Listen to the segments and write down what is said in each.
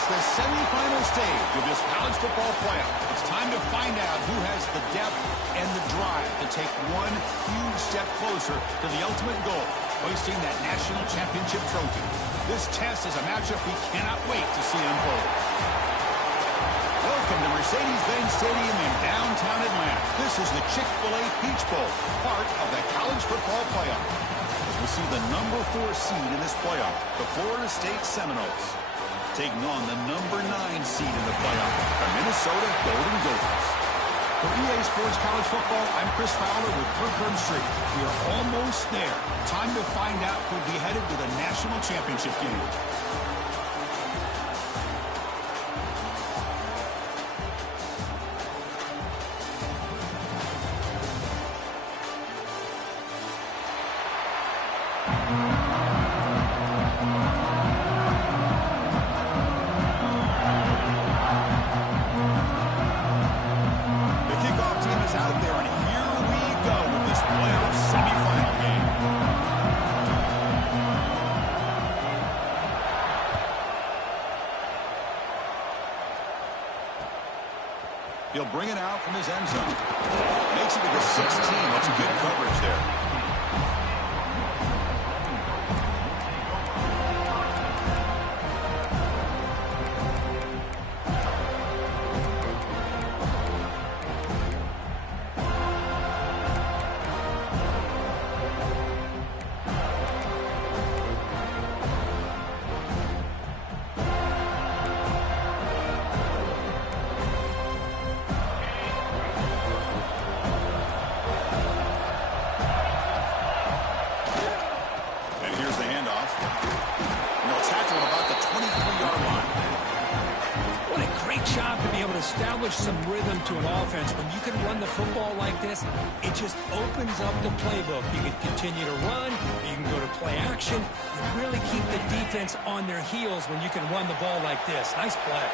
It's the semifinal stage of this college football playoff. It's time to find out who has the depth and the drive to take one huge step closer to the ultimate goal, hoisting that national championship trophy. This test is a matchup we cannot wait to see unfold. Welcome to Mercedes-Benz Stadium in downtown Atlanta. This is the Chick-fil-A Peach Bowl, part of the college football playoff. As we see the number 4 seed in this playoff, the Florida State Seminoles, taking on the number 9 seed in the playoff, the Minnesota Golden Gophers. For EA Sports College Football, I'm Chris Fowler with Kirkland Street. We are almost there. Time to find out who'll be headed to the national championship game. He'll bring it out from his end zone. Makes it to the 16. That's good coverage there. Establish some rhythm to an offense. When you can run the football like this, it just opens up the playbook. You can continue to run, you can go to play action, and really keep the defense on their heels when you can run the ball like this. Nice play.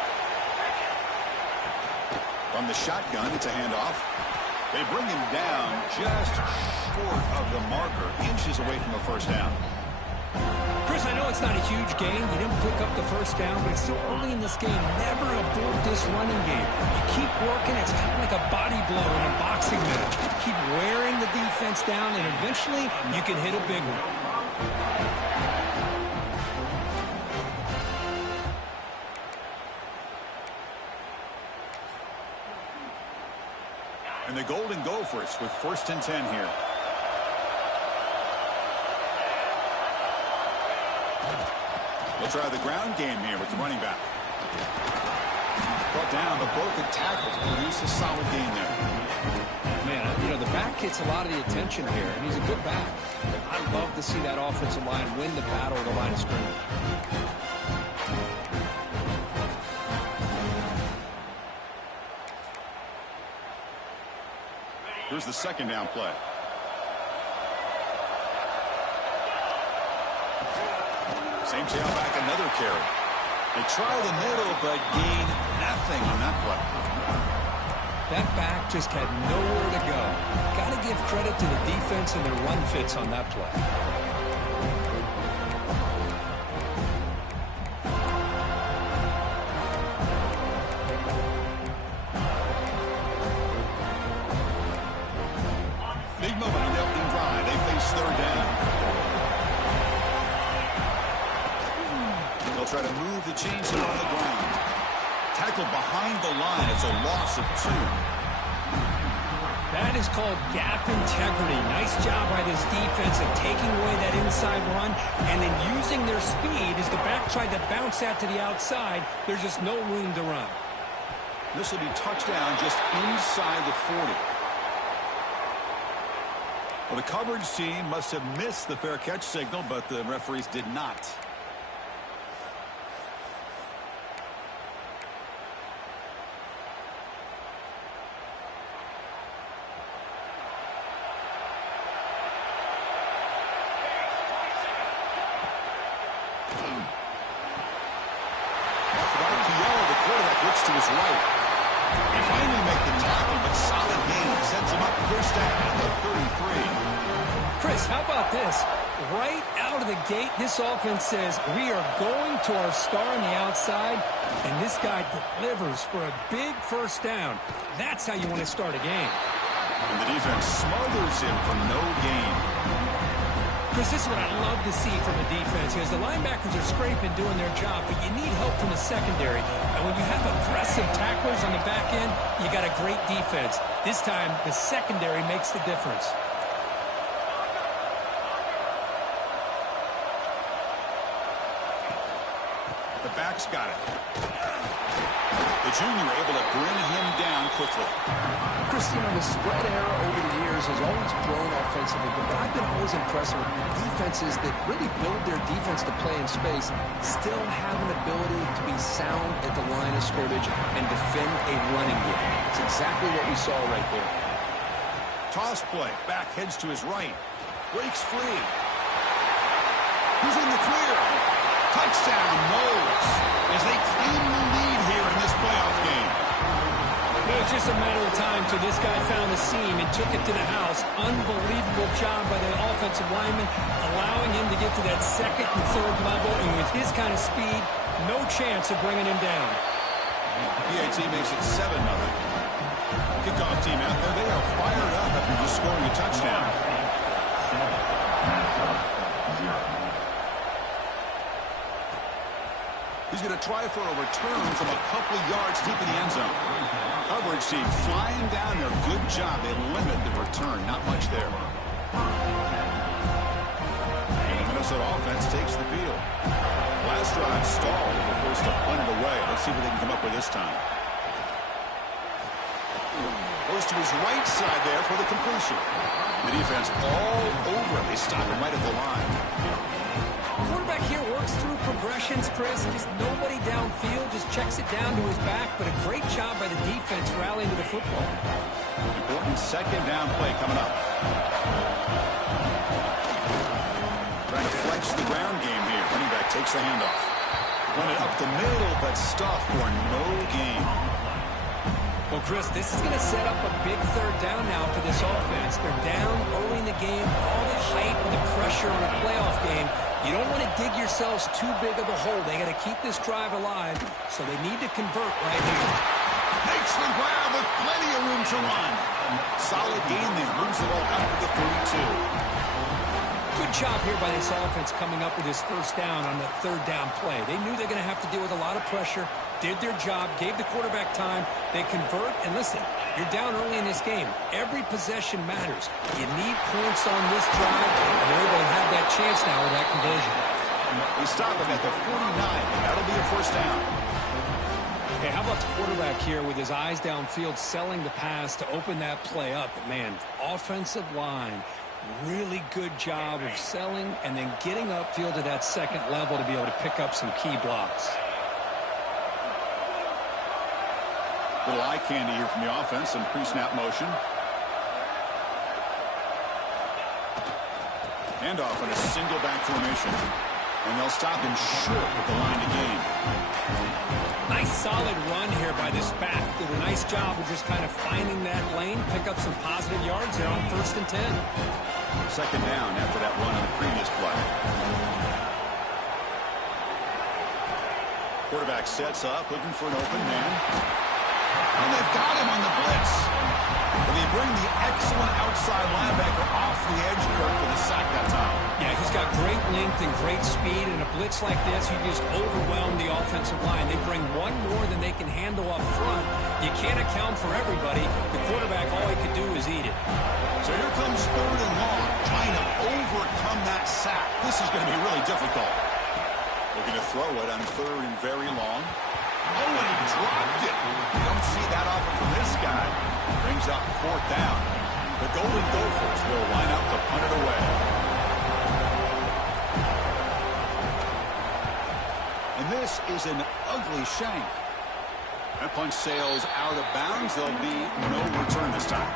From the shotgun, it's a handoff. They bring him down just short of the marker, inches away from the first down. Chris, I know it's not a huge gain. You didn't pick up the first down, but it's still early in this game. Never abort this running game. You keep working. It's kind of like a body blow in a boxing match. Keep wearing the defense down, and eventually you can hit a big one. And the Golden Gophers with 1st and 10 here. We'll try the ground game here with the running back. Brought down, but broke the tackle to produce a solid gain there. Man, you know, the back gets a lot of the attention here, and he's a good back. I'd love to see that offensive line win the battle of the line of scrimmage. Here's the 2nd down play. Same tailback, another carry. They try the middle, but gain nothing on that play. That back just had nowhere to go. Got to give credit to the defense and their run fits on that play. Big moment on the opening drive. They face 3rd down. They'll try to move the chains on the ground. Tackled behind the line. It's a loss of 2. That is called gap integrity. Nice job by this defense of taking away that inside run and then using their speed as the back tried to bounce that to the outside. There's just no room to run. This will be touchdown just inside the 40. Well, the coverage team must have missed the fair catch signal, but the referees did not. To his right. They finally make the tackle, but solid gain sends him up 1st down at the 33. Chris, how about this? Right out of the gate, this offense says, we are going to our star on the outside, and this guy delivers for a big first down. That's how you want to start a game. And the defense smothers him for no gain. Chris, this is what I love to see from the defense, because the linebackers are scraping, doing their job, but you need help from the secondary. And when you have aggressive tacklers on the back end, you got a great defense. This time, the secondary makes the difference. The back's got it. The junior able to bring him down quickly. Chris, the spread era over the years has always grown offensively, but I've been always impressed with defenses that really build their defense to play in space, still have an ability to be sound at the line of scrimmage and defend a running game. It's exactly what we saw right there. Toss play. Back heads to his right. Breaks free. He's in the clear. Touchdown, Moles, as they claim the lead here in this playoff game. It was just a matter of time till this guy found the seam and took it to the house. Unbelievable job by the offensive lineman, allowing him to get to that second and third level, and with his kind of speed, no chance of bringing him down. PAT makes it 7-0. Kickoff team out there, they are fired up after just scoring a touchdown. He's going to try for a return from a couple yards deep in the end zone. Coverage team flying down there. Good job. They limit the return. Not much there. The Minnesota offense takes the field. Last drive stalled. They're forced to punt it away. Let's see what they can come up with this time. Goes to his right side there for the completion. The defense all over it. They stop him right at the line. Quarterback here works through progressions, Chris. Just nobody downfield, just checks it down to his back, but a great job by the defense rallying to the football. Important second down play coming up. Trying to flex the ground game here. Running back takes the handoff. Run it up the middle, but stuffed for no gain. Well, Chris, this is going to set up a big third down now for this offense. They're down early in the game, all the hype and the pressure on a playoff game. You don't want to dig yourselves too big of a hole. They got to keep this drive alive, so they need to convert right here. Makes the grab with plenty of room to run. Solid gain there. Moves the ball out to the 32. Good job here by this offense coming up with this first down on the third down play. They knew they're going to have to deal with a lot of pressure, did their job, gave the quarterback time. They convert, and listen, you're down early in this game. Every possession matters. You need points on this drive, and they're able to have that chance now with that conversion. They stop him at the 49. That'll be a first down. Okay, how about the quarterback here with his eyes downfield, selling the pass to open that play up? But man, offensive line, really good job of selling and then getting upfield to that second level to be able to pick up some key blocks. Little eye candy here from the offense. Some pre-snap motion. Handoff in a single back formation. And they'll stop him short with the line to gain. Nice solid run here by this back. Did a nice job of just kind of finding that lane, pick up some positive yards there on 1st and 10. Second down after that run on the previous play. Quarterback sets up, looking for an open man. And they've got him on the blitz. And they bring the excellent outside linebacker off the edge, Kirk, for the sack that time. Yeah, he's got great length and great speed. And a blitz like this, you just overwhelm the offensive line. They bring one more than they can handle up front. You can't account for everybody. The quarterback, all he could do is eat it. So here comes 3rd and long, trying to overcome that sack. This is going to be really difficult. Looking to throw it on 3rd and very long. Oh, and he dropped it. You don't see that often from this guy. Brings up 4th down. The Golden Gophers will line up to punt it away. And this is an ugly shank. That punch sails out of bounds. There'll be no return this time.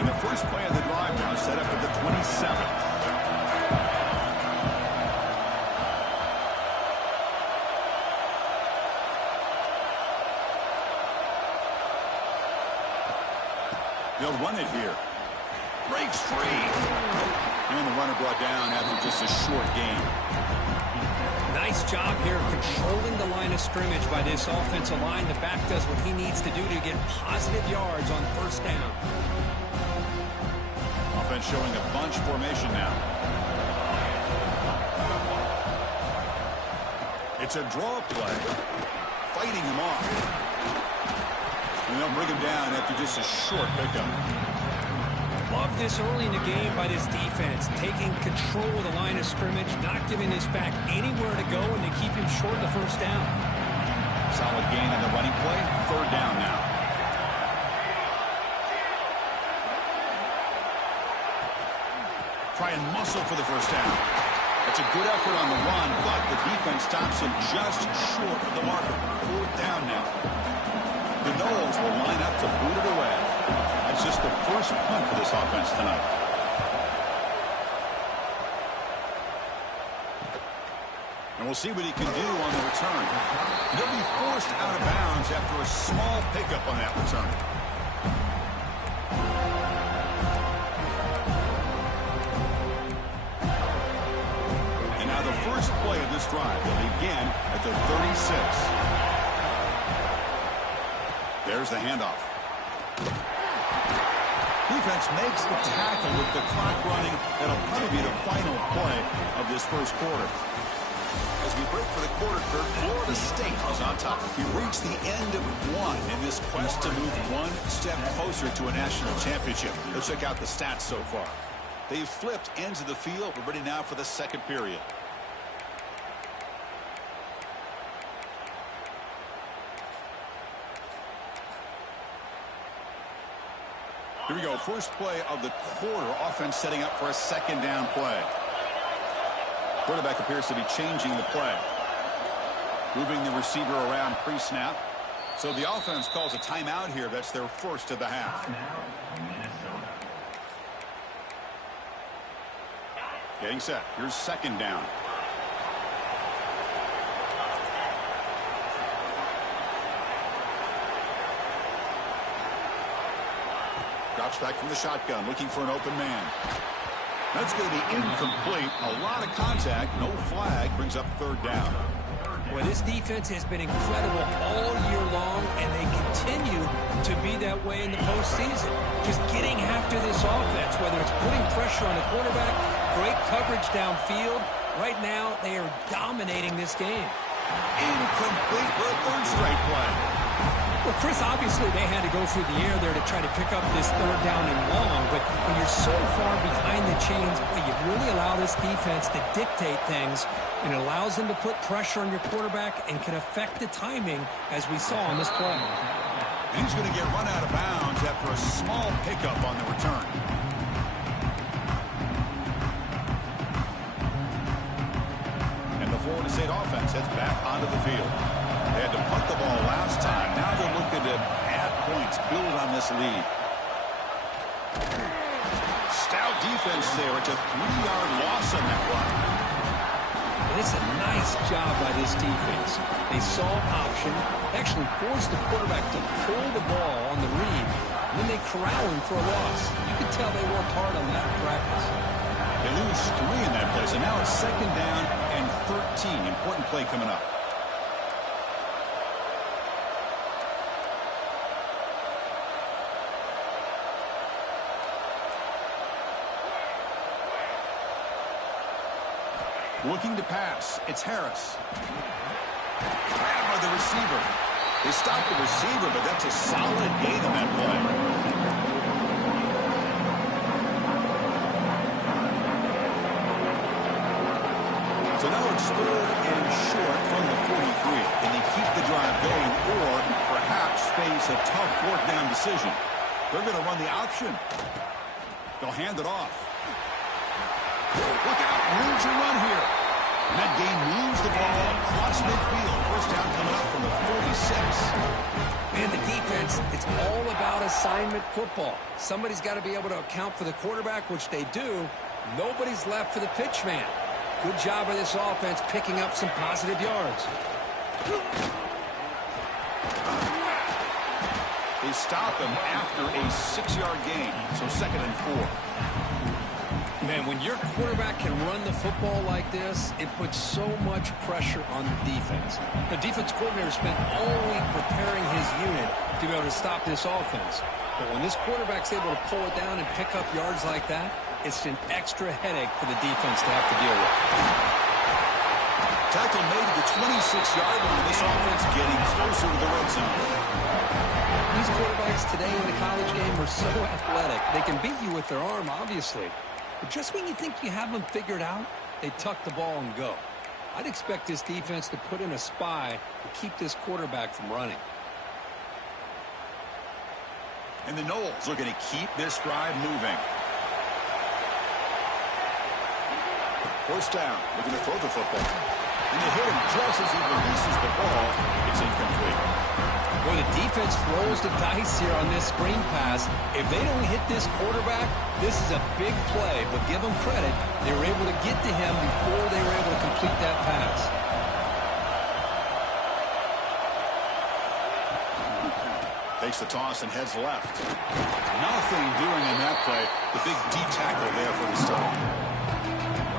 And the first play of the drive now set up at the 27th. They'll run it here. breaks free. And the runner brought down after just a short gain. Nice job here of controlling the line of scrimmage by this offensive line. The back does what he needs to do to get positive yards on first down. Offense showing a bunch formation now. It's a draw play. Fighting him off. And they'll bring him down after just a short pickup. Love this early in the game by this defense. Taking control of the line of scrimmage, not giving this back anywhere to go, and they keep him short of the first down. Solid gain on the running play. Third down now. Try and muscle for the first down. That's a good effort on the run, but the defense stops him just short of the marker. Fourth down now. The Noles will line up to boot it away. That's just the first punt for this offense tonight. And we'll see what he can do on the return. He'll be forced out of bounds after a small pickup on that return. And now the first play of this drive will begin at the 36. There's the handoff. Defense makes the tackle with the clock running. That'll probably be the final play of this first quarter. As we break for the quarter, Kirk, Florida State is on top. We reach the end of one in this quest to move one step closer to a national championship. Let's check out the stats so far. They've flipped ends of the field. We're ready now for the second period. Here we go. First play of the quarter. Offense setting up for a second down play. Quarterback appears to be changing the play. Moving the receiver around pre-snap. So the offense calls a timeout here. That's their first of the half. Getting set. Here's second down. Drops back from the shotgun, looking for an open man. That's going to be incomplete. A lot of contact, no flag, brings up third down. Well, this defense has been incredible all year long, and they continue to be that way in the postseason. Just getting after this offense, whether it's putting pressure on the quarterback, great coverage downfield. Right now, they are dominating this game. Incomplete for a third straight play. Well, Chris, obviously they had to go through the air there to try to pick up this third down and long, but when you're so far behind the chains, you really allow this defense to dictate things, and it allows them to put pressure on your quarterback and can affect the timing, as we saw on this play. And he's going to get run out of bounds after a small pickup on the return. And the Florida State offense heads back onto the field. They had to punt the ball last time. Now they're looking to add points, build on this lead. Stout defense there. It's a 3-yard loss on that run. And it's a nice job by this defense. They saw option, actually forced the quarterback to pull the ball on the read, and then they corral him for a loss. You could tell they worked hard on that in practice. They lose 3 in that place, and now it's second down and 13. Important play coming up. Looking to pass. It's Harris. Grabbed by the receiver. They stopped the receiver, but that's a solid gain on that play. So now it's third and short from the 43. Can they keep the drive going or perhaps face a tough fourth down decision? They're going to run the option. They'll hand it off. Look out, room to run here. And that game moves the ball across midfield. First down coming up from the 46. And the defense, it's all about assignment football. Somebody's got to be able to account for the quarterback, which they do. Nobody's left for the pitch man. Good job by this offense picking up some positive yards. They They stop him after a 6-yard gain, so 2nd and 4. Man, when your quarterback can run the football like this, it puts so much pressure on the defense. The defense coordinator spent all week preparing his unit to be able to stop this offense. But when this quarterback's able to pull it down and pick up yards like that, it's an extra headache for the defense to have to deal with. Tackle made to the 26-yard line. This offense getting closer to the red zone. These quarterbacks today in the college game are so athletic. They can beat you with their arm, obviously. But just when you think you have them figured out, they tuck the ball and go. I'd expect this defense to put in a spy to keep this quarterback from running. And the Noles are going to keep this drive moving. First down, looking to throw the football. And they hit him just as he releases the ball. It's incomplete. Boy, the defense throws the dice here on this screen pass. If they don't hit this quarterback, this is a big play. But give them credit, they were able to get to him before they were able to complete that pass. Takes the toss and heads left. Nothing doing in that play. The big D tackle there for the stop.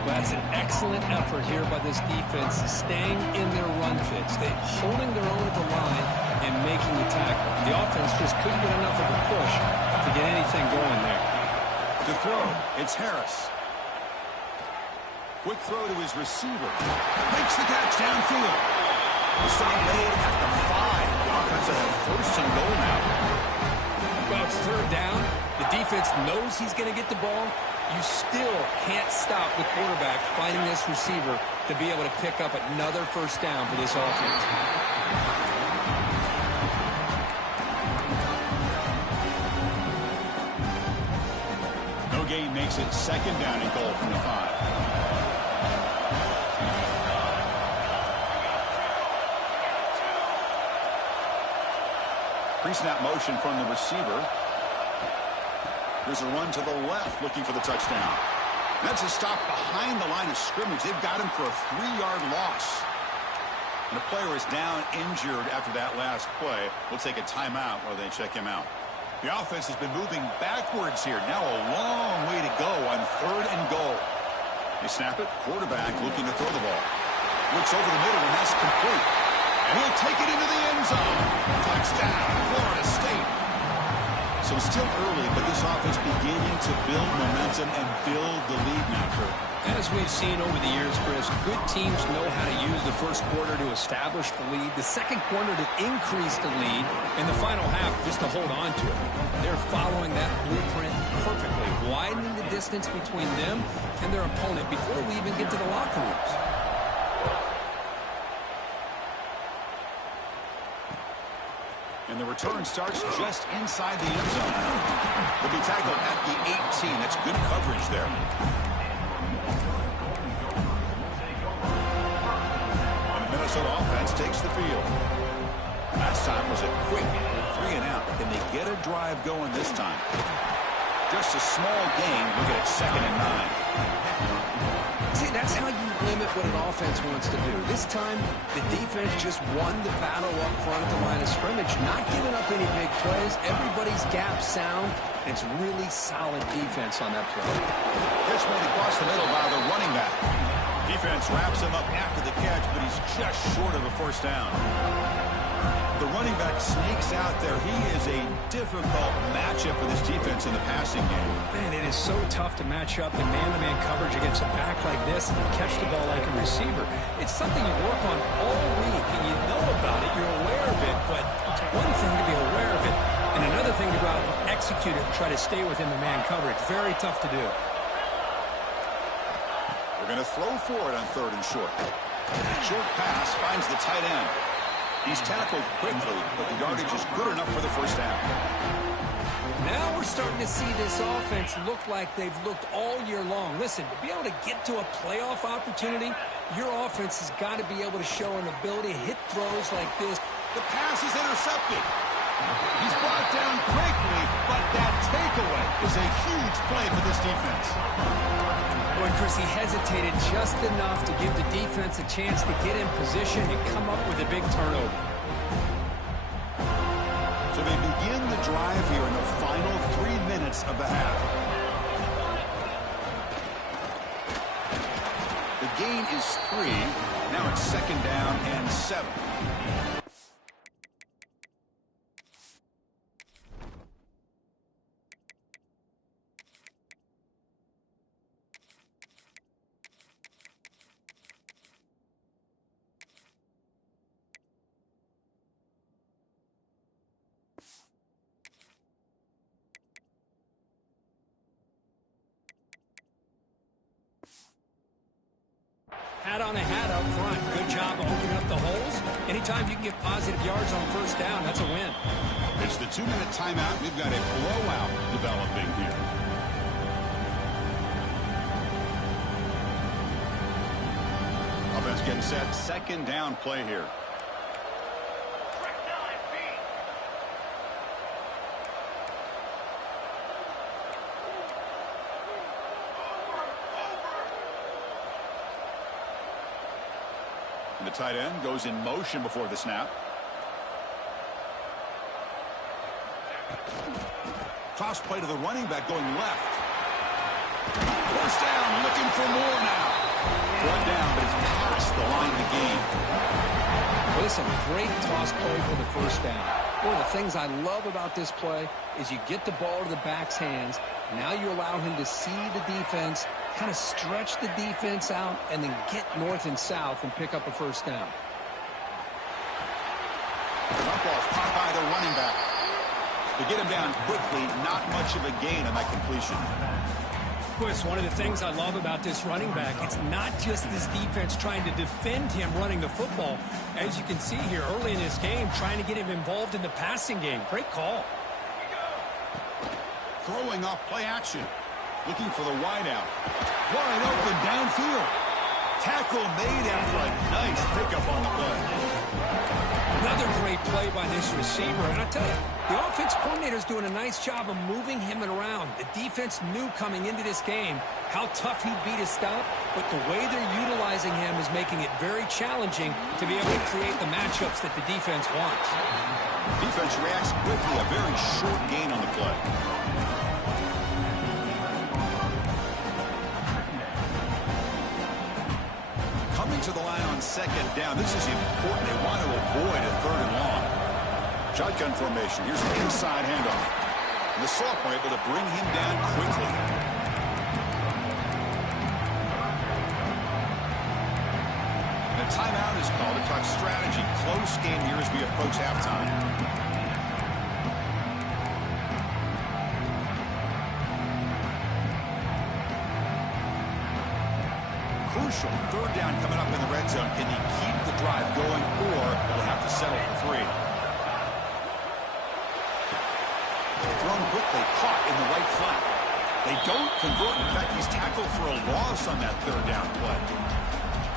That's an excellent effort here by this defense, staying in their run fits. They're holding their own at the line and making the tackle. The offense just couldn't get enough of a push to get anything going there. To throw, it's Harris. Quick throw to his receiver. Makes the catch downfield. The stop made at the 5. The offense will have 1st and goal now. Well, it's 3rd down. The defense knows he's going to get the ball. You still can't stop the quarterback finding this receiver to be able to pick up another 1st down for this offense. No gain makes it 2nd down and goal from the 5. Pre-snap motion from the receiver. There's a run to the left looking for the touchdown. That's a stop behind the line of scrimmage. They've got him for a 3-yard loss. And the player is down injured after that last play. We'll take a timeout while they check him out. The offense has been moving backwards here. Now a long way to go on 3rd and goal. They snap it. Quarterback looking to throw the ball. Looks over the middle, and that's complete. And he'll take it into the end zone. Touchdown, Florida State. So it's still early, but this offense beginning to build momentum and build the lead now, Kurt. As we've seen over the years, Chris, good teams know how to use the 1st quarter to establish the lead, the 2nd quarter to increase the lead, and the final half just to hold on to it. They're following that blueprint perfectly, widening the distance between them and their opponent before we even get to the locker rooms. And the return starts just inside the end zone. They'll be tackled at the 18. That's good coverage there. And the Minnesota offense takes the field. Last time was a quick 3 and out. Can they get a drive going this time? Just a small gain. Look at it, 2nd and 9. See, that's how you limit what an offense wants to do. This time, the defense just won the battle up front at the line of scrimmage, not giving up any big plays. Everybody's gap sound. It's really solid defense on that play. Pitch made across the middle by the running back. Defense wraps him up after the catch, but he's just short of a 1st down. The running back sneaks out there. He is a difficult matchup for this defense in the passing game. Man, it is so tough to match up in man-to-man coverage against a back like this and catch the ball like a receiver. It's something you work on all week, and you know about it. You're aware of it, but it's one thing to be aware of it, and another thing to go out and execute it and try to stay within the man coverage. Very tough to do. They're going to throw for it on 3rd and short. Short pass finds the tight end. He's tackled quickly, but the yardage is good enough for the 1st down. Now we're starting to see this offense look like they've looked all year long. Listen, to be able to get to a playoff opportunity, your offense has got to be able to show an ability to hit throws like this. The pass is intercepted. He's brought down quickly, but that takeaway is a huge play for this defense. Boy, Chris, he hesitated just enough to give the defense a chance to get in position and come up with a big turnover. So they begin the drive here in the final 3 minutes of the half. The gain is 3. Now it's 2nd down and 7. Hat on a hat up front. Good job opening up the holes. Anytime you can get positive yards on 1st down, that's a win. It's the 2-minute timeout. We've got a blowout developing here. Offense getting set. 2nd down play here. The tight end goes in motion before the snap. Toss play to the running back going left. 1st down, looking for more now. 1 down, but it's past the line of the game. Listen, great toss play for the 1st down. One of the things I love about this play is you get the ball to the back's hands. Now you allow him to see the defense, kind of stretch the defense out, and then get north and south and pick up a 1st down. Jump ball caught by the running back. To get him down quickly, not much of a gain on that completion. Chris, one of the things I love about this running back, it's not just this defense trying to defend him running the football. As you can see here early in this game, trying to get him involved in the passing game. Great call. Throwing off play action. Looking for the wideout. Wide open downfield. Tackle made after a nice pickup on the play. Another great play by this receiver. And I tell you, the offense coordinator's doing a nice job of moving him around. The defense knew coming into this game how tough he'd be to stop, but the way they're utilizing him is making it very challenging to be able to create the matchups that the defense wants. Defense reacts quickly. A very short gain on the play. To the line on 2nd down. This is important. They want to avoid a 3rd and long. Shotgun formation. Here's an inside handoff. And the sophomore able to bring him down quickly. The timeout is called to talk strategy. Close game here as we approach halftime. Crucial. 3rd down coming up in the red zone. Can he keep the drive going, or will have to settle for 3? Thrown quickly, caught in the right flat. They don't convert. In fact, he's tackled for a loss on that 3rd down play.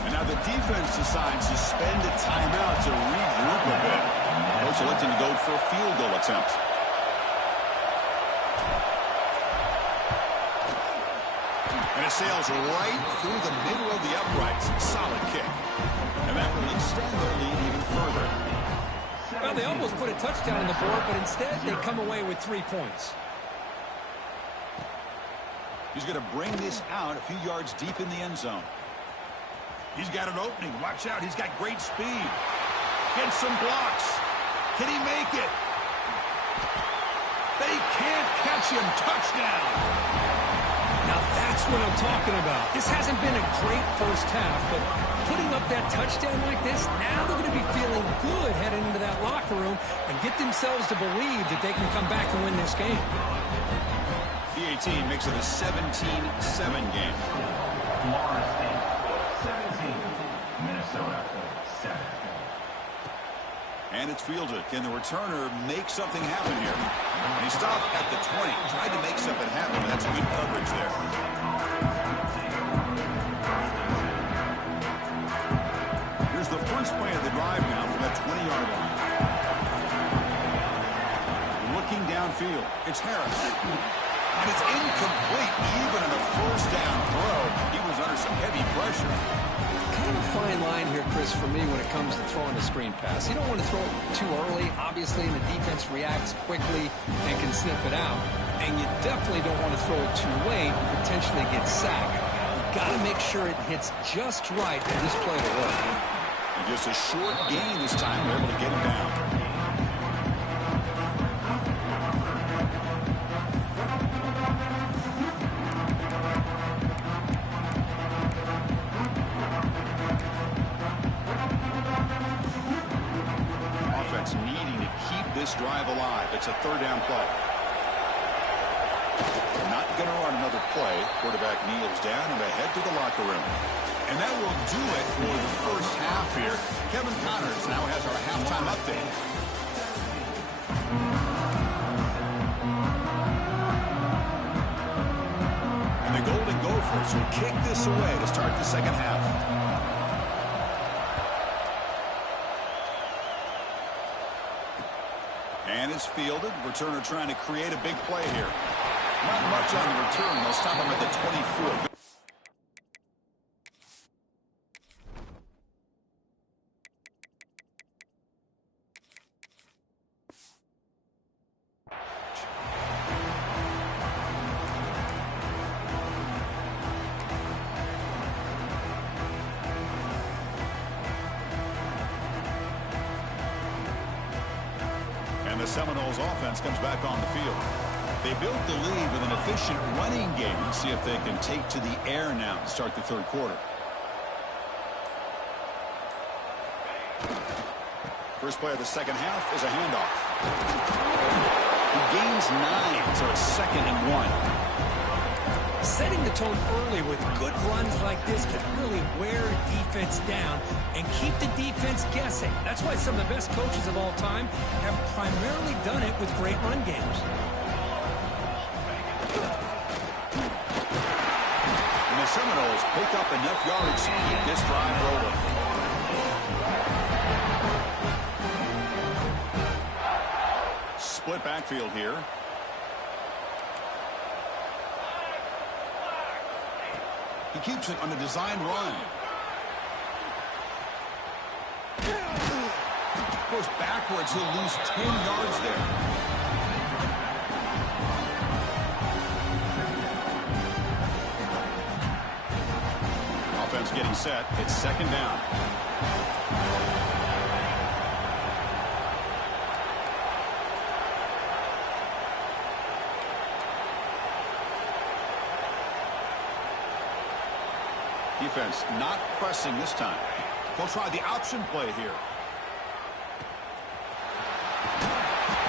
And now the defense decides to spend a timeout to regroup a bit. Coach electing to go for a field goal attempt. And it sails right through the middle of the uprights. Solid kick. And that will extend their lead even further. Well, they almost put a touchdown on the board, but instead they come away with 3 points. He's going to bring this out a few yards deep in the end zone. He's got an opening. Watch out. He's got great speed. Gets some blocks. Can he make it? They can't catch him. Touchdown. Now that's what I'm talking about. This hasn't been a great 1st half, but putting up that touchdown like this, now they're going to be feeling good heading into that locker room and get themselves to believe that they can come back and win this game. The 18 makes it a 17-7 game. Florida State 17, Minnesota 7. And it's fielded. Can the returner make something happen here? And he stopped at the 20. Tried to make something happen. That's good coverage there. Here's the first play of the drive now from that 20-yard line. Looking downfield. It's Harris. And it's incomplete. Even in a first down throw, he was under some heavy pressure. Kind of a fine line here, Chris, for me when it comes to throwing a screen pass. You don't want to throw it too early, obviously, and the defense reacts quickly and can sniff it out. And you definitely don't want to throw it too late and potentially get sacked. You've got to make sure it hits just right for this play to work. And just a short gain this time. They're able to get him down. Offense needing to keep this drive alive. It's a third down play. Not going to run another play. Quarterback kneels down and they head to the locker room. And that will do it for the first half here. Kevin Connors now has our halftime update. And the Golden Gophers will kick this away to start the second half. And it's fielded. Returner trying to create a big play here. Not much on the return. They'll stop him at the 24. And the Seminoles offense comes back on the field. They built the lead with an efficient running game. Let's see if they can take to the air now to start the third quarter. First play of the second half is a handoff. He gains 9, so it's 2nd and 1. Setting the tone early with good runs like this can really wear defense down and keep the defense guessing. That's why some of the best coaches of all time have primarily done it with great run games. And the Seminoles pick up enough yardage to keep this drive rolling. Split backfield here. He keeps it on a design run. Goes backwards. He'll lose 10 yards there. Offense getting set. It's 2nd down. Defense not pressing this time. They'll try the option play here.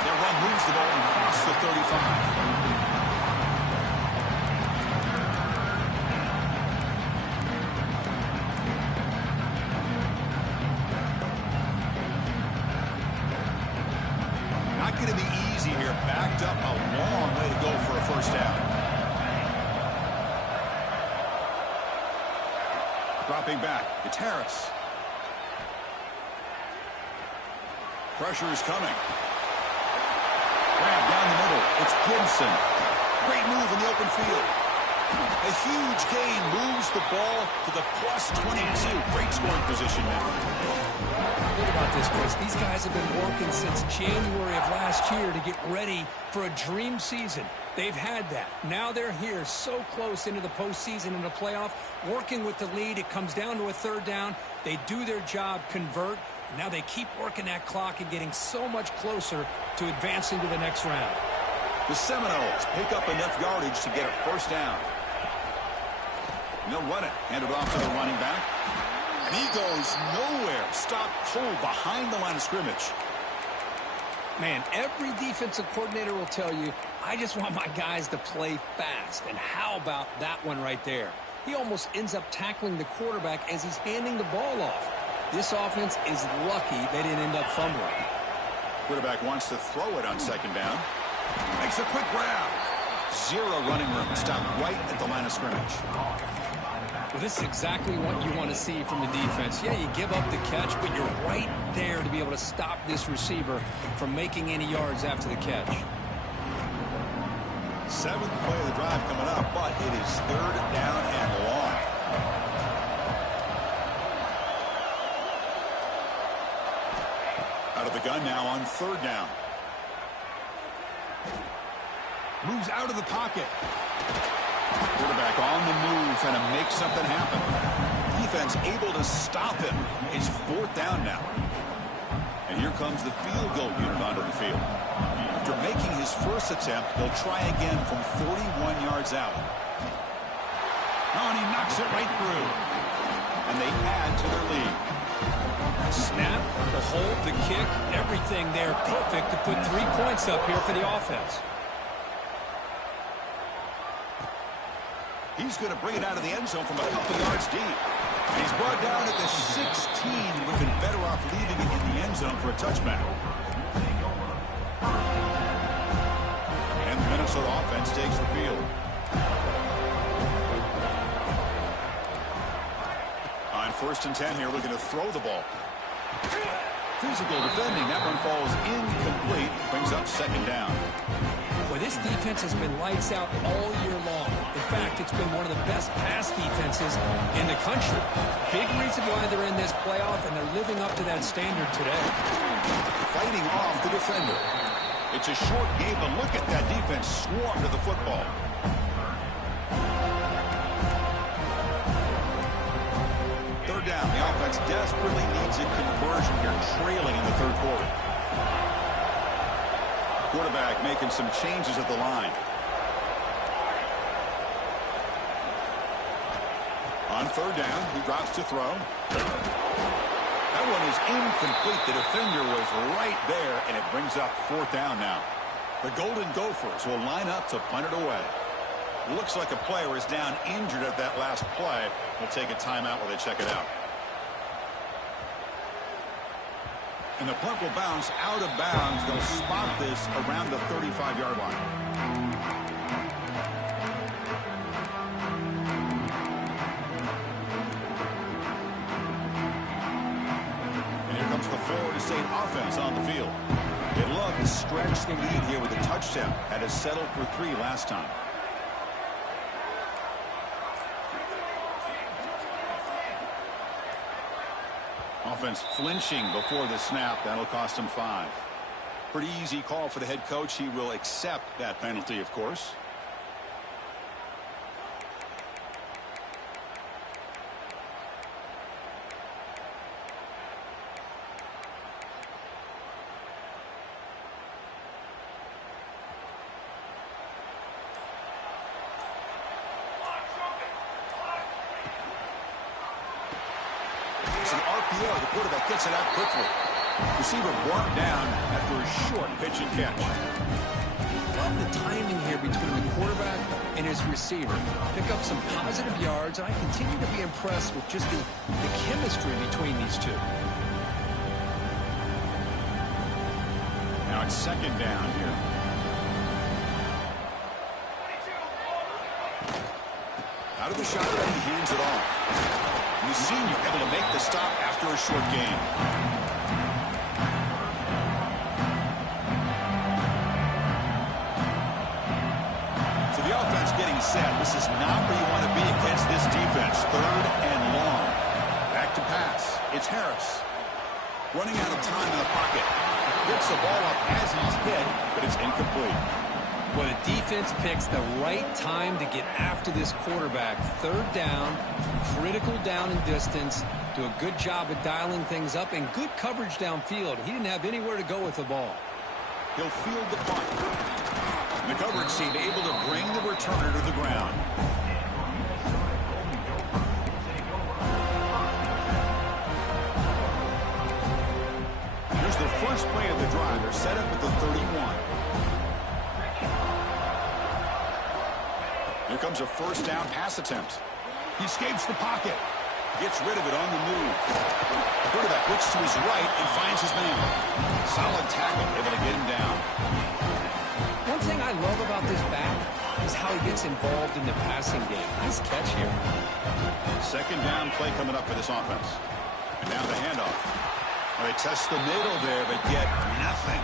Their run moves the ball across the 35. Not going to be easy here. Backed up a long way to go for a first down. Dropping back, it's Harris. Pressure is coming. Grab down the middle, it's Gibson. Great move in the open field. A huge gain moves the ball to the +22. Great scoring position now. Think about this, Chris. These guys have been working since January of last year to get ready for a dream season. They've had that. Now they're here so close into the postseason and the playoff, working with the lead. It comes down to a third down. They do their job, convert. And now they keep working that clock and getting so much closer to advancing to the next round. The Seminoles pick up enough yardage to get a first down. And they'll run it. Hand it off to the running back. And he goes nowhere. Stop cold behind the line of scrimmage. Man, every defensive coordinator will tell you, I just want my guys to play fast. And how about that one right there? He almost ends up tackling the quarterback as he's handing the ball off. This offense is lucky they didn't end up fumbling. Quarterback wants to throw it on 2nd down. Makes a quick grab. 0 running room. Stop right at the line of scrimmage. Well, this is exactly what you want to see from the defense. Yeah, you give up the catch, but you're right there to be able to stop this receiver from making any yards after the catch. Seventh play of the drive coming up, but it is third down and long. Out of the gun now on third down. Moves out of the pocket. Quarterback on the move, trying to make something happen. Defense able to stop him. It's fourth down now. And here comes the field goal unit onto the field. After making his first attempt, they'll try again from 41 yards out. Oh, and he knocks it right through. And they add to their lead. Snap, the hold, the kick, everything there perfect to put 3 points up here for the offense. He's going to bring it out of the end zone from a couple yards deep. And he's brought down at the 16. Would have been better off leaving it in the end zone for a touchback. And the Minnesota offense takes the field. On 1st and 10 here, looking to throw the ball. Physical defending. That one falls incomplete. Brings up second down. Boy, this defense has been lights out all year long. In fact, it's been one of the best pass defenses in the country. Big reason why they're in this playoff, and they're living up to that standard today. Fighting off the defender. It's a short game, but look at that defense swarm to the football. Third down. The offense desperately needs a conversion here, trailing in the third quarter. Quarterback making some changes at the line. On third down, he drops to throw. That one is incomplete. The defender was right there, and it brings up fourth down now. The Golden Gophers will line up to punt it away. Looks like a player is down injured at that last play. We'll take a timeout while they check it out. And the punt will bounce out of bounds. They'll spot this around the 35-yard line. And here comes the Florida State offense on the field. They love to stretch the lead here with a touchdown. Had to settle for 3 last time. Offense flinching before the snap. That'll cost him 5. Pretty easy call for the head coach. He will accept that penalty, of course. The quarterback gets it out quickly. Receiver brought down after a short pitch and catch. Love the timing here between the quarterback and his receiver. Pick up some positive yards, and I continue to be impressed with just the chemistry between these two. Now it's second down here. Out of the shotgun, he hands it off. The senior able to make the stop after a short game. So the offense getting set. This is not where you want to be against this defense. Third and long. Back to pass. It's Harris. Running out of time in the pocket. Gets the ball up as he's hit, but it's incomplete. Well, the defense picks the right time to get after this quarterback. Third down, critical down and distance. Do a good job of dialing things up and good coverage downfield. He didn't have anywhere to go with the ball. He'll field the punt. The coverage team able to bring the returner to the ground. Here's the first play of the drive. They're set up at the 31. Here comes a first down pass attempt. He escapes the pocket. Gets rid of it on the move. Quarterback looks to his right and finds his man. Solid tackle, able to get him down. One thing I love about this back is how he gets involved in the passing game. Nice catch here. Second down play coming up for this offense. And now the handoff. Well, they test the middle there, but get nothing.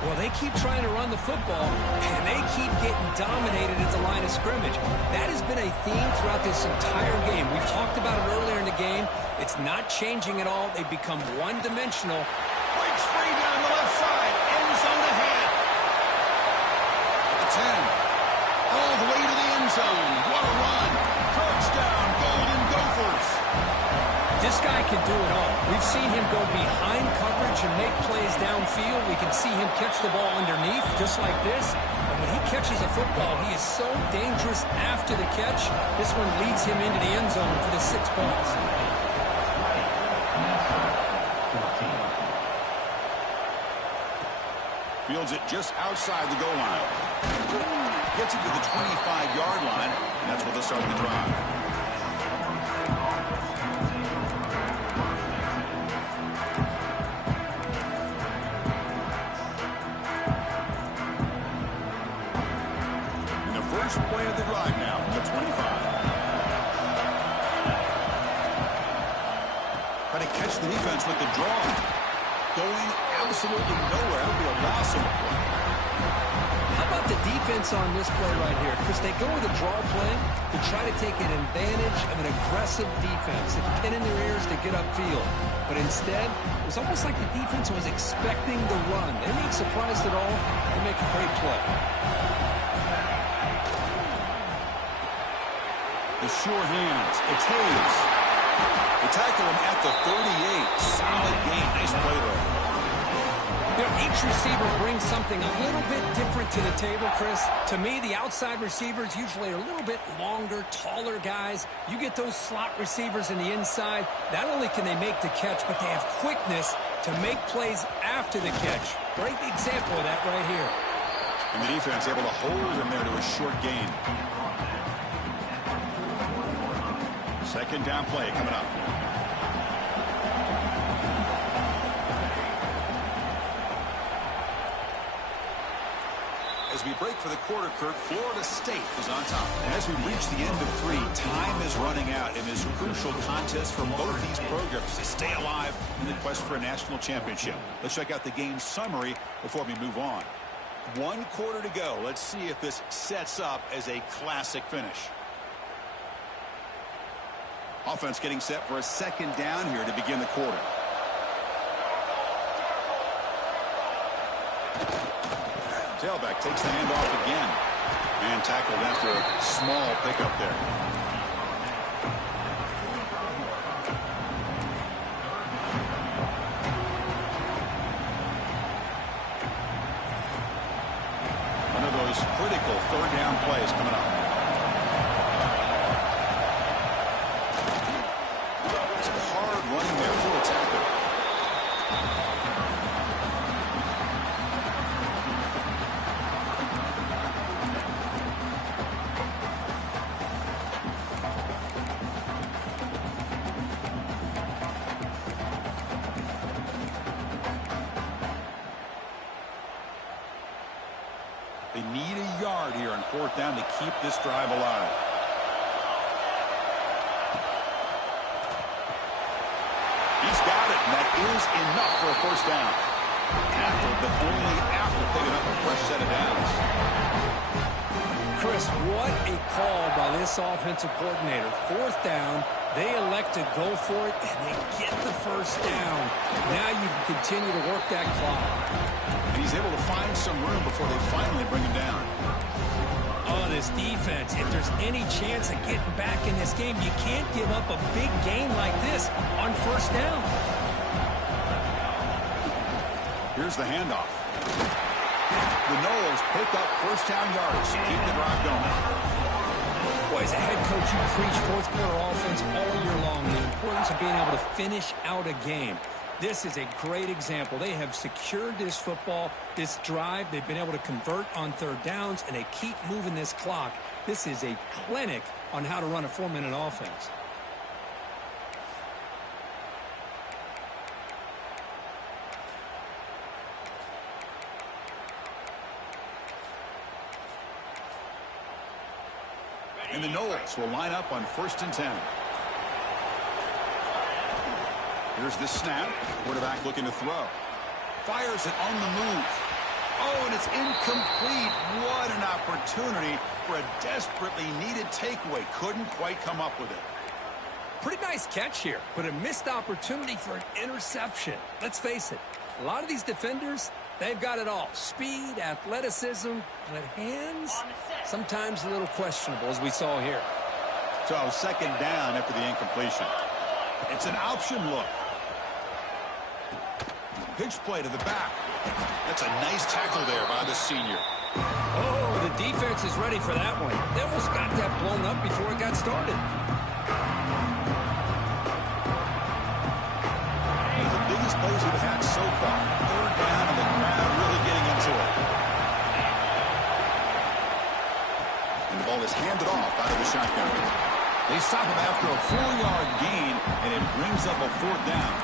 Well, they keep trying to run the football, and they keep getting dominated at the line of scrimmage. That has been a theme throughout this entire game. We've talked about it earlier in the game. It's not changing at all. They've become one-dimensional. Breaks free down the left side. End zone ahead. At the 10. All the way to the end zone. What a run. Touchdown, Golden Gophers. This guy can do it all. We've seen him go behind coverage and make plays downfield. We can see him catch the ball underneath, just like this. And when he catches a football, he is so dangerous after the catch. This one leads him into the end zone for the 6 points. Fields it just outside the goal line. Gets it to the 25-yard line, and that's where they'll start the drive. First play of the drive now from the 25. Trying to catch the defense with the draw. Going absolutely nowhere. It'll be a loss of a play. How about the defense on this play right here? Chris, they go with a draw play to try to take an advantage of an aggressive defense. It's pin in their ears to get upfield. But instead, it was almost like the defense was expecting the run. They're not surprised at all. They make a great play. The sure hands. It's Hayes. They tackle him at the 38. Solid game. Nice play, though. You know, each receiver brings something a little bit different to the table, Chris. To me, the outside receivers usually are a little bit longer, taller guys. You get those slot receivers in the inside. Not only can they make the catch, but they have quickness to make plays after the catch. Great example of that right here. And the defense able to hold him there to a short gain. Second down play coming up. As we break for the quarter, Kirk, Florida State is on top. And as we reach the end of 3, time is running out in this crucial contest for both these programs to stay alive in the quest for a national championship. Let's check out the game summary before we move on. 1 quarter to go. Let's see if this sets up as a classic finish. Offense getting set for a second down here to begin the quarter. Tailback takes the handoff again. And tackled after a small pickup there. One of those critical third down plays coming up. Running there for a tackle. They need a yard here on 4th down to keep this drive alive. He's got it, and that is enough for a first down. Tackled, but only after picking up a fresh set of downs. Chris, what a call by this offensive coordinator. 4th down, they elect to go for it, and they get the first down. Now you can continue to work that clock. And he's able to find some room before they finally bring him down. Oh, this defense, if there's any chance of getting back in this game, you can't give up a big gain like this on 1st down. Here's the handoff. The Noles pick up 1st down yards to keep the drive going. Boy, as a head coach, you preach 4th quarter offense all year long. The importance of being able to finish out a game. This is a great example. They have secured this football, this drive. They've been able to convert on 3rd downs, and they keep moving this clock. This is a clinic on how to run a 4-minute offense. And the Noles will line up on 1st and 10. Here's the snap. Quarterback looking to throw. Fires it on the move. Oh, and it's incomplete. What an opportunity for a desperately needed takeaway. Couldn't quite come up with it. Pretty nice catch here, but a missed opportunity for an interception. Let's face it, a lot of these defenders, they've got it all. Speed, athleticism, but hands, sometimes a little questionable, as we saw here. So, second down after the incompletion. It's an option look. Pitch play to the back. That's a nice tackle there by the senior. Oh, the defense is ready for that one. They almost got that blown up before it got started. One of the biggest plays we've had so far. Third down and the crowd really getting into it. And the ball is handed off out of the shotgun. They stop him after a 4-yard gain, and it brings up a fourth down.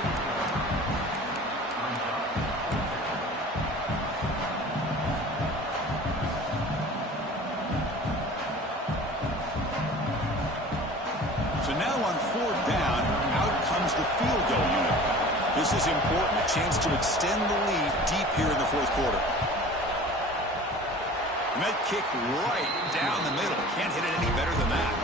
So now on fourth down, out comes the field goal unit. This is important, a chance to extend the lead deep here in the fourth quarter. And that kick right down the middle. Can't hit it any better than that.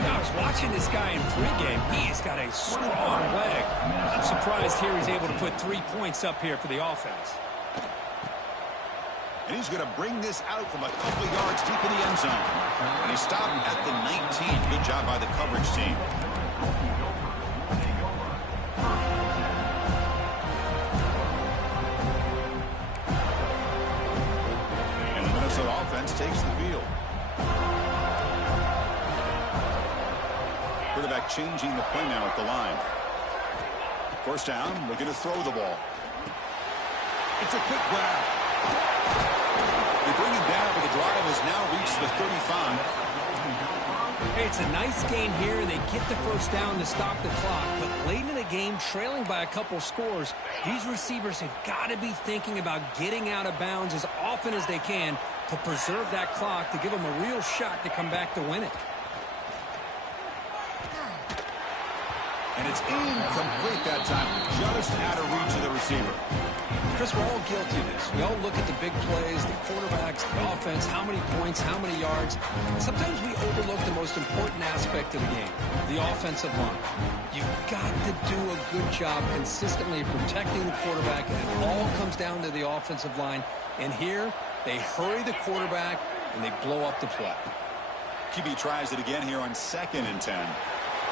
I was watching this guy in pregame. He's got a strong leg. I'm surprised here he's able to put 3 points up here for the offense. And he's going to bring this out from a couple of yards deep in the end zone. And he stopped at the 19. Good job by the coverage team. And the Minnesota offense takes the field. Quarterback changing the play now at the line. First down, looking to throw the ball. It's a quick grab. They bring him down, but the drive has now reached the 35. Hey, it's a nice gain here. They get the first down to stop the clock, but late in the game, trailing by a couple scores, these receivers have got to be thinking about getting out of bounds as often as they can to preserve that clock, to give them a real shot to come back to win it. And it's incomplete that time, just out of reach of the receiver. Chris, we're all guilty of this. We all look at the big plays, the quarterbacks, the offense, how many points, how many yards. Sometimes we overlook the most important aspect of the game, the offensive line. You've got to do a good job consistently protecting the quarterback, and it all comes down to the offensive line. And here, they hurry the quarterback, and they blow up the play. QB tries it again here on 2nd and 10.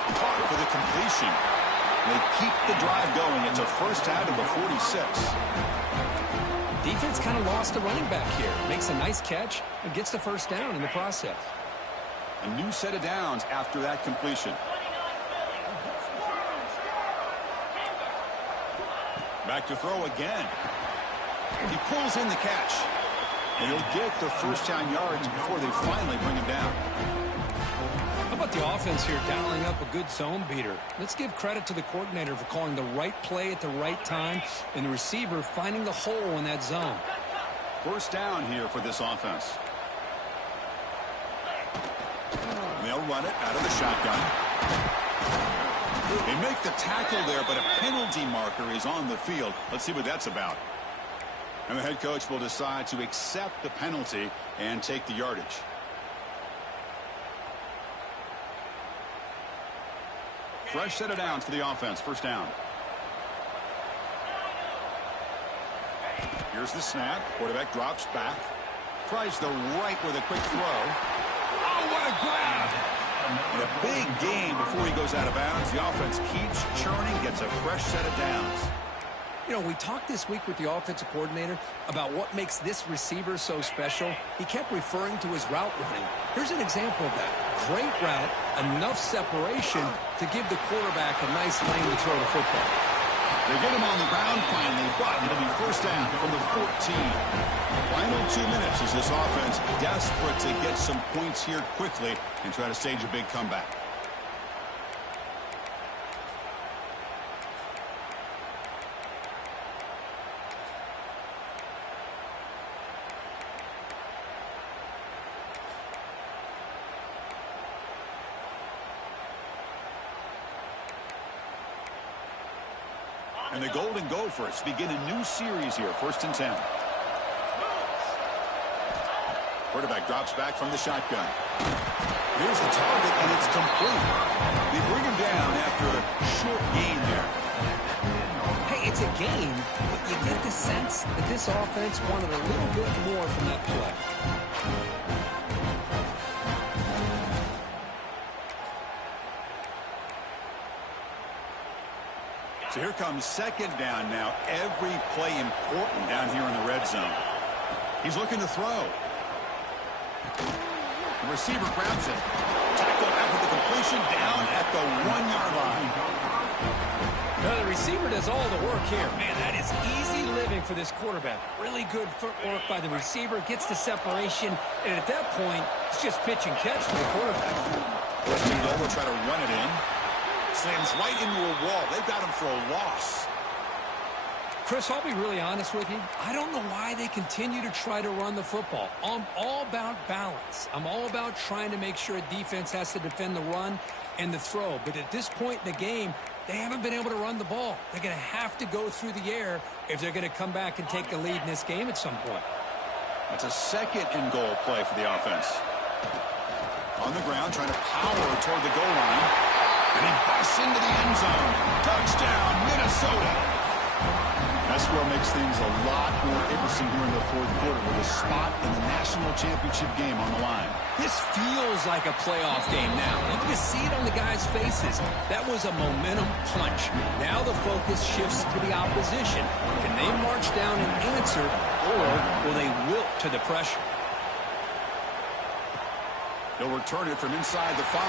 Caught for the completion. They keep the drive going. It's a first down to the 46. Defense kind of lost a running back here. Makes a nice catch and gets the first down in the process. A new set of downs after that completion. Back to throw again. He pulls in the catch. And he'll get the first down yards before they finally bring him down. How about the offense here dialing up a good zone beater? Let's give credit to the coordinator for calling the right play at the right time and the receiver finding the hole in that zone. First down here for this offense. And they'll run it out of the shotgun. They make the tackle there, but a penalty marker is on the field. Let's see what that's about. And the head coach will decide to accept the penalty and take the yardage. Fresh set of downs for the offense. First down. Here's the snap. Quarterback drops back. Tries the right with a quick throw. Oh, what a grab! And a big gain before he goes out of bounds. The offense keeps churning, gets a fresh set of downs. You know, we talked this week with the offensive coordinator about what makes this receiver so special. He kept referring to his route running. Here's an example of that. Great route, enough separation to give the quarterback a nice lane to throw the football. They get him on the ground finally, but it'll be first down from the 14. Final 2 minutes as this offense desperate to get some points here quickly and try to stage a big comeback. And the Golden Gophers begin a new series here, 1st and 10. Quarterback drops back from the shotgun. Here's the target, and it's complete. They bring him down after a short gain there. Hey, it's a gain, but you get the sense that this offense wanted a little bit more from that play. So here comes second down now. Every play important down here in the red zone. He's looking to throw. The receiver grabs it. Tackle after the completion down at the 1-yard line. Now the receiver does all the work here. Man, that is easy living for this quarterback. Really good footwork by the receiver. Gets the separation. And at that point, it's just pitch and catch for the quarterback. First and goal will try to run it in. Slams right into a wall. They've got him for a loss. Chris, I'll be really honest with you. I don't know why they continue to try to run the football. I'm all about balance. I'm all about trying to make sure a defense has to defend the run and the throw. But at this point in the game, they haven't been able to run the ball. They're going to have to go through the air if they're going to come back and take the lead in this game at some point. That's a second and goal play for the offense. On the ground, trying to power toward the goal line. And he busts into the end zone. Touchdown, Minnesota. That score makes things a lot more interesting here in the fourth quarter with a spot in the national championship game on the line. This feels like a playoff game now. You can see it on the guys' faces. That was a momentum punch. Now the focus shifts to the opposition. Can they march down and answer, or will they wilt to the pressure? They'll return it from inside the 5.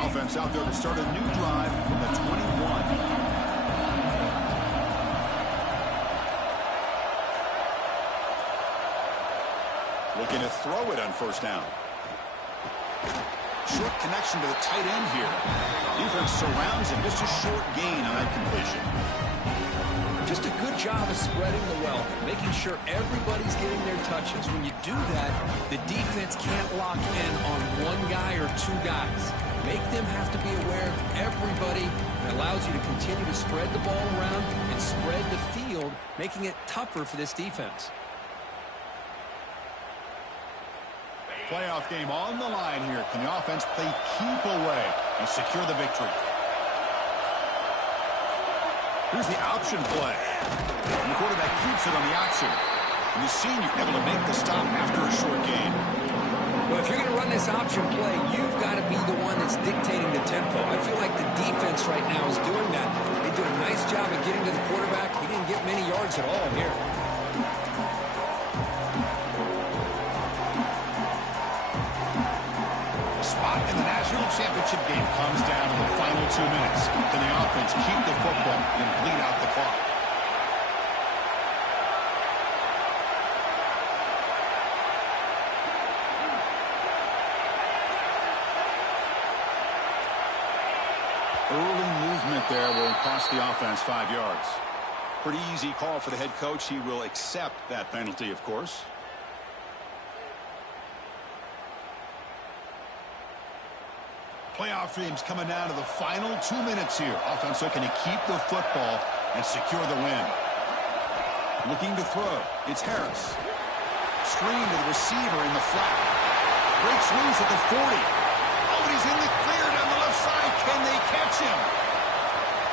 Offense out there to start a new drive from the 21. Looking to throw it on first down. Short connection to the tight end here. Defense surrounds him. Just a short gain on that completion. Just a good job of spreading the wealth, making sure everybody's getting their touches. When you do that, the defense can't lock in on one guy or two guys. Make them have to be aware of everybody. It allows you to continue to spread the ball around and spread the field, making it tougher for this defense. Playoff game on the line here. Can the offense play keep away and secure the victory? Here's the option play. And the quarterback keeps it on the option. And the senior able to make the stop after a short gain. Well, if you're going to run this option play, you've got to be the one that's dictating the tempo. I feel like the defense right now is doing that. They do a nice job of getting to the quarterback. He didn't get many yards at all here. Spot in the national championship game comes down to the final 2 minutes. Can the offense keep the football and bleed out the clock? Early movement there will cost the offense 5 yards. Pretty easy call for the head coach. He will accept that penalty, of course. Playoff dreams coming down to the final 2 minutes here. Offense looking to keep the football and secure the win. Looking to throw. It's Harris. Screen to the receiver in the flat. Breaks loose at the 40. Oh, and he's in the clear down the left side. Can they catch him?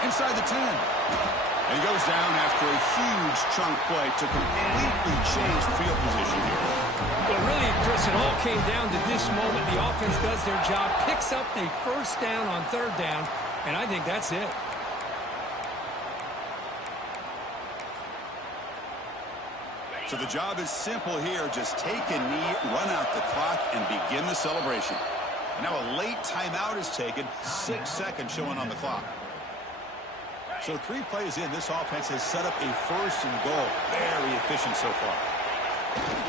Inside the 10. And he goes down after a huge chunk play to completely change field position here. Well, really, Chris, it all came down to this moment. The offense does their job, picks up the first down on third down, and I think that's it. So the job is simple here. Just take a knee, run out the clock, and begin the celebration. And now a late timeout is taken. 6 seconds showing on the clock. So 3 plays in, this offense has set up a first and goal. Very efficient so far.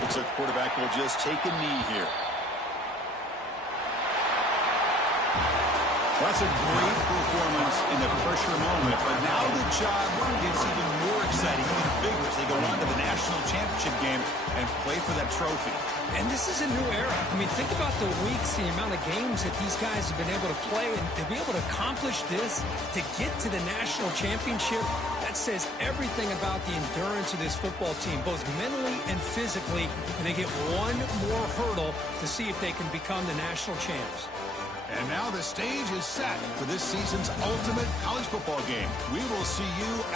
Looks like the quarterback will just take a knee here. Well, that's a great performance in the pressure moment, but now the job gets even more exciting, even bigger as they go on to the national championship game and play for that trophy. And this is a new era. I mean, think about the weeks, the amount of games that these guys have been able to play, and to be able to accomplish this, to get to the national championship, that says everything about the endurance of this football team, both mentally and physically, and they get one more hurdle to see if they can become the national champs. And now the stage is set for this season's ultimate college football game. We will see you